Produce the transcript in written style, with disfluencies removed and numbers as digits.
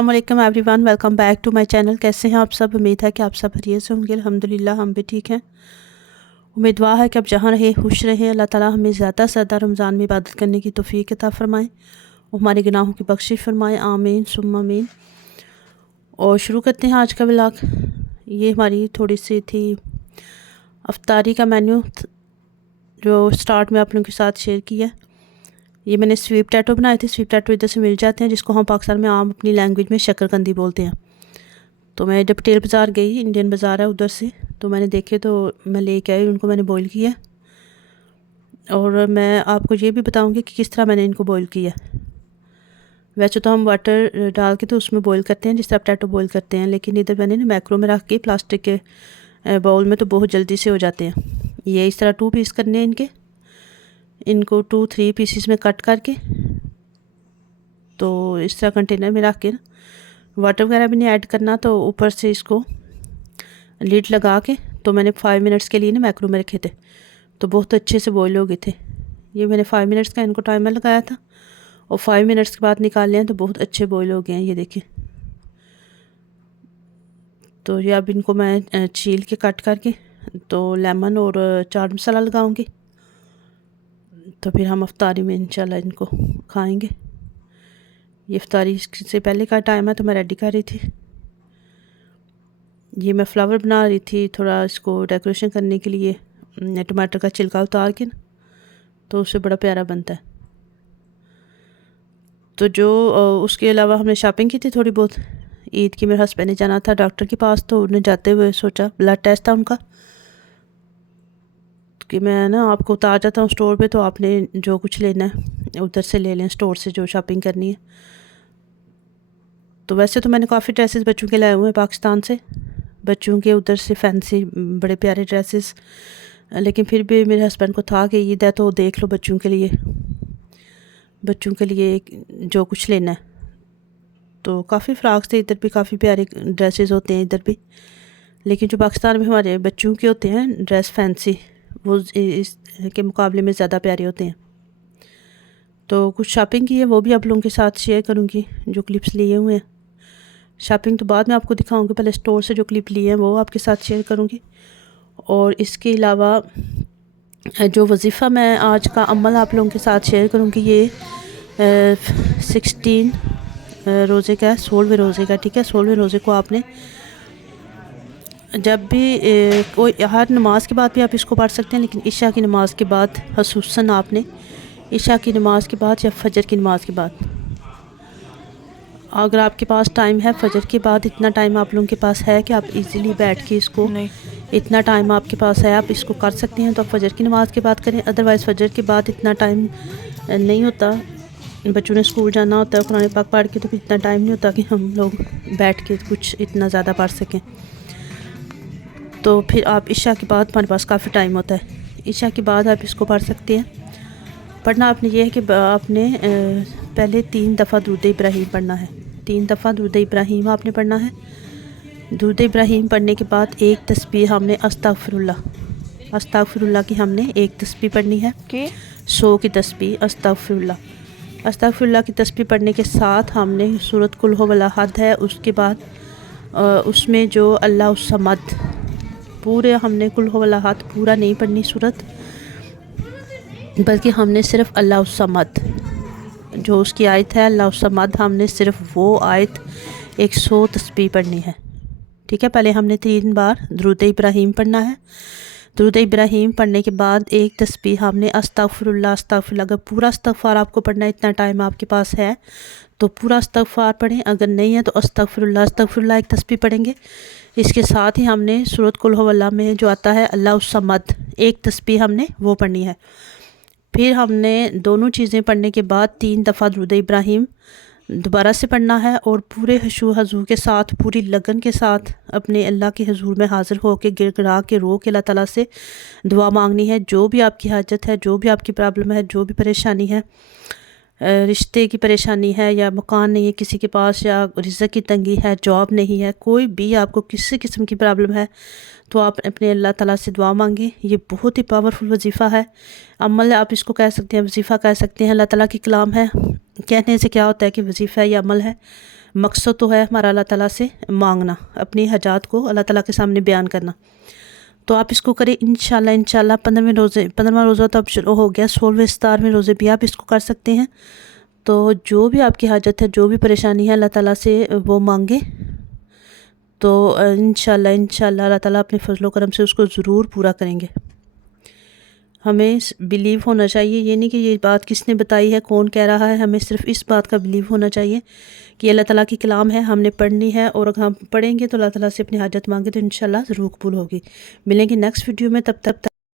अस्सलाम everyone, welcome back to my channel. कैसे हैं आप सब? उम्मीद है कि आप सब खैरियत से होंगे। अल्हम्दुलिल्लाह हम भी ठीक हैं। उम्मीद दुआ है कि आप जहाँ रहें खुश रहें। अल्लाह ताला हमें ज़्यादा से ज़्यादा रमज़ान में इबादत करने की तौफीक अता फ़रमाएँ और हमारे गुनाहों की बख्शिश फ़रमाएँ। आमीन सुम्मा आमीन। और शुरू करते हैं आज का व्लॉग। ये हमारी थोड़ी सी थी अफ्तारी का मेन्यू जो स्टार्ट में आप लोगों के साथ शेयर किया। ये मैंने स्वीट पोटैटो बनाए थे। स्वीट पोटैटो इधर से मिल जाते हैं, जिसको हम पाकिस्तान में आम अपनी लैंग्वेज में शकरकंदी बोलते हैं। तो मैं जब पटेल बाज़ार गई, इंडियन बाज़ार है उधर से, तो मैंने देखे तो मैं लेके आई। उनको मैंने बॉईल किया और मैं आपको ये भी बताऊंगी कि किस तरह मैंने इनको बॉईल किया। वैसे तो हम वाटर डाल के तो उसमें बॉईल करते हैं जिस तरह पोटैटो बॉईल करते हैं, लेकिन इधर मैंने ना मैक्रो में रख के प्लास्टिक के बाउल में तो बहुत जल्दी से हो जाते हैं। ये इस तरह 2 पीस करने हैं इनको 2-3 पीसीस में कट करके, तो इस तरह कंटेनर में रख के ना, वाटर वगैरह भी नहीं ऐड करना। तो ऊपर से इसको लीड लगा के, तो मैंने 5 मिनट्स के लिए ना मैक्रो में रखे थे, तो बहुत अच्छे से बॉईल हो गए थे। ये मैंने 5 मिनट्स का इनको टाइमर लगाया था और 5 मिनट्स के बाद निकाल लिया तो बहुत अच्छे बॉईल हो गए हैं। ये देखिए, तो ये अब इनको मैं छील के कट करके तो लेमन और चाट मसाला लगाऊंगी, तो फिर हम अफ्तारी में इंशाल्लाह इनको खाएंगे। ये इफ्तारी से पहले का टाइम है तो मैं रेडी कर रही थी। ये मैं फ्लावर बना रही थी थोड़ा इसको डेकोरेशन करने के लिए, टमाटर का छिलका उतार के ना, तो उससे बड़ा प्यारा बनता है। तो जो उसके अलावा हमने शॉपिंग की थी थोड़ी बहुत ईद की। मेरे हस्बैंड ने जाना था डॉक्टर के पास, तो उन्हें जाते हुए सोचा, ब्लड टेस्ट था उनका, कि मैं ना आपको उतार जाता हूँ स्टोर पे, तो आपने जो कुछ लेना है उधर से ले लें, स्टोर से जो शॉपिंग करनी है। तो वैसे तो मैंने काफ़ी ड्रेसेस बच्चों के लाए हुए हैं पाकिस्तान से, बच्चों के उधर से फैंसी बड़े प्यारे ड्रेसेस, लेकिन फिर भी मेरे हस्बैंड को था कि ईद है तो देख लो बच्चों के लिए जो कुछ लेना है। तो काफ़ी फ्रॉक्स थे इधर भी, काफ़ी प्यारे ड्रेसेस होते हैं इधर भी, लेकिन जो पाकिस्तान में हमारे बच्चों के होते हैं ड्रेस फैंसी, वो इस के मुकाबले में ज़्यादा प्यारे होते हैं। तो कुछ शॉपिंग की है, वो भी आप लोगों के साथ शेयर करूँगी, जो क्लिप्स लिए हुए हैं। शॉपिंग तो बाद में आपको दिखाऊंगी, पहले स्टोर से जो क्लिप लिए हैं वो आपके साथ शेयर करूँगी। और इसके अलावा जो वजीफ़ा मैं आज का अमल आप लोगों के साथ शेयर करूँगी, ये 16 रोज़े का है, 16वें रोज़े का। ठीक है, 16वें रोज़े को आपने जब भी कोई हर नमाज के बाद भी आप इसको पढ़ सकते हैं, लेकिन इशा की नमाज़ के बाद, खसूसन आपने इशा की नमाज़ के बाद या फजर की नमाज़ के बाद, अगर आपके पास टाइम है फजर के बाद, इतना टाइम आप लोगों के पास है कि आप इजीली बैठ के इसको, इतना टाइम आपके पास है आप इसको कर सकते हैं, तो आप फजर की नमाज़ के बाद करें। अदरवाइज़ फजर के बाद इतना टाइम नहीं होता, बच्चों ने स्कूल जाना होता है, कुरान पाक पढ़ के, तो इतना टाइम नहीं होता कि हम लोग बैठ के कुछ इतना ज़्यादा पढ़ सकें। तो फिर आप इशा के बाद, हमारे पास काफ़ी टाइम होता है, इशा के बाद आप इसको पढ़ सकते हैं। पढ़ना आपने ये है कि आपने पहले 3 दफ़ा दुरूद इब्राहीम पढ़ना है। 3 दफ़ा दुरूद इब्राहीम आपने पढ़ना है। दुरूद इब्राहीम पढ़ने के बाद एक तस्बीह हमने अस्तगफिरुल्लाह की हमने एक तस्बीह पढ़नी है, 100 की तस्बीह अस्तगफिरुल्लाह की तस्बीह पढ़ने के साथ हमने सूरत कुल हुवल अहद है, उसके बाद उसमें जो अल्लाह समद, पूरे हमने कुल हुवल अहद पूरा नहीं पढ़नी सूरत, बल्कि हमने सिर्फ़ अल्लाह समद जो उसकी आयत है, अल्लाह समद, हमने सिर्फ़ वो आयत 100 तस्बीह पढ़नी है। ठीक है, पहले हमने 3 बार दुरूद इब्राहीम पढ़ना है। दुरूद इब्राहीम पढ़ने के बाद एक तस्बीह हमने अस्तगफिरुल्लाह अगर पूरा इस्तगफार आपको पढ़ना है, इतना टाइम आपके पास है तो पूरा इस्तगफार पढ़ें, अगर नहीं है तो अस्तगफिरुल्लाह एक तस्बीह पढ़ेंगे। इसके साथ ही हमने सूरत कुल हुवल्लाह में जो आता है अल्लाह समद, एक तस्बीह हमने वो पढ़नी है। फिर हमने दोनों चीज़ें पढ़ने के बाद 3 दफ़ा दुरूद इब्राहीम दोबारा से पढ़ना है और पूरे हशू हजू के साथ, पूरी लगन के साथ अपने अल्लाह के हजूर में हाज़िर हो के गिड़गिड़ा के रो के अल्लाह ताला से दुआ मांगनी है। जो भी आपकी हाजत है, जो भी आपकी प्रॉब्लम है, जो भी परेशानी है, रिश्ते की परेशानी है या मकान नहीं है किसी के पास, या रिज़्क़ की तंगी है, जॉब नहीं है, कोई भी आपको किसी किस्म की प्रॉब्लम है, तो आप अपने अल्लाह ताला से दुआ मांगें। ये बहुत ही पावरफुल वजीफ़ा है, अमल आप इसको कह सकते हैं, वजीफ़ा कह सकते हैं, अल्लाह ताला की कलाम है। कहने से क्या होता है कि वजीफ़ा या अमल है, मकसद तो है हमारा अल्लाह ताला से मांगना, अपनी हाजात को अल्लाह ताला के सामने बयान करना। तो आप इसको करें इंशाल्लाह 15वां रोज़ा तो अब शुरू हो गया, 16वें इफ्तार में रोज़े भी आप इसको कर सकते हैं। तो जो भी आपकी हाजत है, जो भी परेशानी है, अल्लाह ताला से वो मांगे, तो इंशाल्लाह अल्लाह ताला अपने फजलो करम से उसको ज़रूर पूरा करेंगे। हमें बिलीव होना चाहिए, ये नहीं कि ये बात किसने बताई है, कौन कह रहा है, हमें सिर्फ इस बात का बिलीव होना चाहिए कि अल्लाह ताला की कलाम है, हमने पढ़नी है, और अगर हम पढ़ेंगे तो अल्लाह ताला से अपनी हाजत मांगे तो इंशाल्लाह ज़रूर कबूल होगी। मिलेंगे नेक्स्ट वीडियो में, तब तक